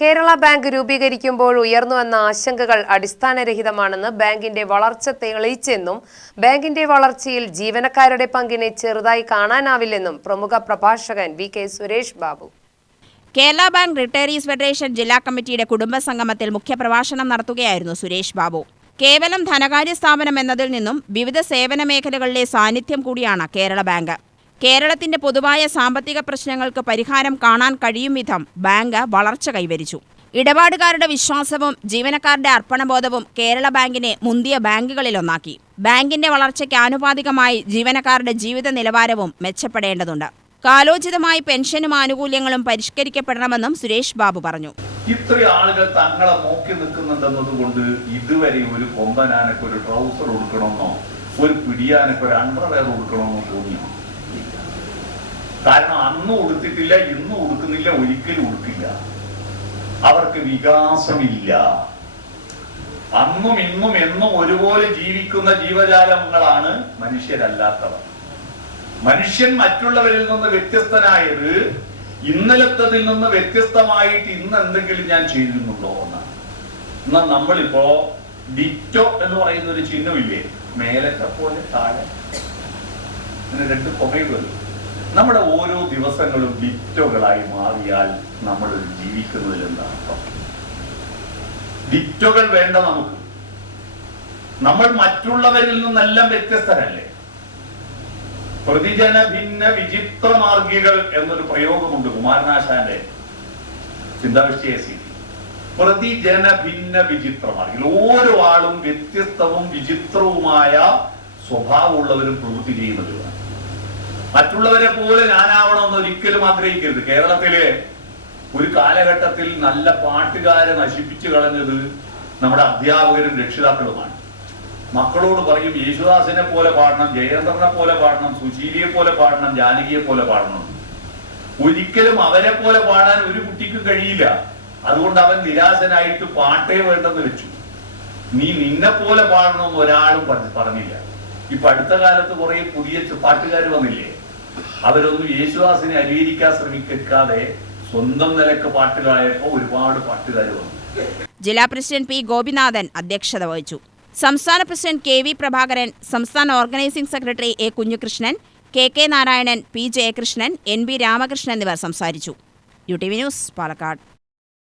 Kerala bank രൂപീകരിക്കുമ്പോൾ ഉയർന്നുവന്ന ആശങ്കകൾ അടിസ്ഥാനരഹിതമാണെന്ന് ബാങ്കിന്റെ വളർച്ച തെളിയിച്ചെന്നും ബാങ്കിന്റെ വളർച്ചയിൽ ജീവനക്കാരുടെ പങ്കിനെ ചെറുതായി കാണാനാവില്ലെന്നും പ്രമുഖ പ്രഭാഷകൻ VK. Suresh Babu. Kerala bank retirees federation ജില്ലാ കമ്മിറ്റിയുടെ കുടുംബസംഗമത്തിൽ മുഖ്യപ്രഭാഷണം നടത്തുകയായിരുന്നു സുരേഷ് ബാബു. കേവലം ധനകാര്യ സ്ഥാപനം എന്നതിൽ നിന്നും വിവിധ സേവന മേഖലകളിലെ സാന്നിധ്യം കൂടിയാണ് കേരള ബാങ്ക്. കേരളത്തിന്റെ പൊതുവായ സാമ്പത്തിക പ്രശ്നങ്ങൾക്ക് പരിഹാരം കാണാൻ കഴിയും വിധം ബാങ്ക് വളർച്ച കൈവരിച്ചു. ഇടപാടുകാരുടെ വിശ്വാസവും ജീവനക്കാരുടെ അർപ്പണബോധവും കേരള ബാങ്കിനെ മുന്തിയ ബാങ്കുകളിലൊന്നാക്കി. ബാങ്കിന്റെ വളർച്ചയ്ക്ക് ആനുപാതികമായി ജീവനക്കാരുടെ ജീവിത നിലവാരവും മെച്ചപ്പെടേണ്ടതുണ്ട്. കാലോചിതമായി പെൻഷനും ആനുകൂല്യങ്ങളും പരിഷ്കരിക്കപ്പെടണമെന്നും സുരേഷ് ബാബു പറഞ്ഞു. ഇത്ര ആളുകൾ തങ്ങളെ നോക്കി നിൽക്കുന്നുണ്ടെന്നതുകൊണ്ട് ഇതുവരെ ഒരു കൊമ്പനാനൊക്കെ ഒരു ട്രൗസർ കൊടുക്കണമെന്നോ ഒരു പിടിയാനൊക്കെ ഒരു അണ്ടർവെയർ കൊടുക്കണമെന്നോ തോന്നിയോ? കാരണം അന്നും ഉടുത്തിട്ടില്ല, ഇന്നും ഉടുക്കുന്നില്ല, ഒരിക്കലും ഉടുക്കില്ല. അവർക്ക് വികാസമില്ല. അന്നും ഇന്നും എന്നും ഒരുപോലെ ജീവിക്കുന്ന ജീവജാലങ്ങളാണ് മനുഷ്യരല്ലാത്തവർ. മനുഷ്യൻ മറ്റുള്ളവരിൽ നിന്ന് വ്യത്യസ്തനായത് ഇന്നലത്തതിൽ നിന്ന് വ്യത്യസ്തമായിട്ട് ഇന്ന് എന്തെങ്കിലും ഞാൻ ചെയ്തിരുന്നുണ്ടോ എന്നാണ്. എന്നാൽ നമ്മളിപ്പോ ഡിറ്റോ എന്ന് പറയുന്ന ഒരു ചിഹ്നമില്ലേ, മേലത്തെ പോലെ താഴെ, അങ്ങനെ രണ്ട് പുകയുള്ളത്. നമ്മുടെ ഓരോ ദിവസങ്ങളും ഡിറ്റോകളായി മാറിയാൽ നമ്മൾ ജീവിക്കുന്നതിൽ എന്താണ് അർത്ഥം? ഡിറ്റോകൾ വേണ്ട നമുക്ക്. നമ്മൾ മറ്റുള്ളവരിൽ നിന്നെല്ലാം വ്യത്യസ്തരല്ലേ? പ്രതിജന ഭിന്ന വിചിത്ര മാർഗികൾ എന്നൊരു പ്രയോഗമുണ്ട് കുമാരനാശാന്റെ ചിന്താവിഷയ. പ്രതിജന ഭിന്ന വിചിത്ര മാർഗികൾ. ഓരോ ആളും വ്യത്യസ്തവും വിചിത്രവുമായ സ്വഭാവമുള്ളവരും പ്രവൃത്തി ചെയ്യുന്നവരുമാണ്. മറ്റുള്ളവരെ പോലെ ഞാനാവണമെന്ന് ഒരിക്കലും ആഗ്രഹിക്കരുത്. കേരളത്തിലെ ഒരു കാലഘട്ടത്തിൽ നല്ല പാട്ടുകാരെ നശിപ്പിച്ചു കളഞ്ഞത് നമ്മുടെ അധ്യാപകരും രക്ഷിതാക്കളുമാണ്. മക്കളോട് പറയും യേശുദാസിനെ പോലെ പാടണം, ജയേന്ദ്രനെ പോലെ പാടണം, സുശീലിയെ പോലെ പാടണം, ജാനകിയെ പോലെ പാടണം. ഒരിക്കലും അവരെ പോലെ പാടാൻ ഒരു കുട്ടിക്ക് കഴിയില്ല. അതുകൊണ്ട് അവൻ നിരാശനായിട്ട് പാട്ടേ വേണ്ടെന്ന് വെച്ചു. നീ നിന്നെ പോലെ പാടണമെന്ന് ഒരാളും പറഞ്ഞില്ല. ഇപ്പൊ അടുത്ത കാലത്ത് കുറെ പുതിയ പാട്ടുകാർ വന്നില്ലേ, അവരൊന്നും യേശുദാസിനെ അനുകരിക്കാൻ ശ്രമിക്കാതെ സ്വന്തം നിലക്ക് പാട്ടുകാരായപ്പോ ഒരുപാട് പാട്ടുകാർ വന്നു. ജില്ലാ പ്രസിഡന്റ് പി ഗോപിനാഥൻ അധ്യക്ഷത വഹിച്ചു. സംസ്ഥാന പ്രസിഡന്റ് കെ വി പ്രഭാകരൻ, സംസ്ഥാന organising secretary A Kunjukrishnan, K Narayanan, P Jayakrishnan, N B Ramakrishnan എന്നിവർ സംസാരിച്ചു. UTV news, Palakkad.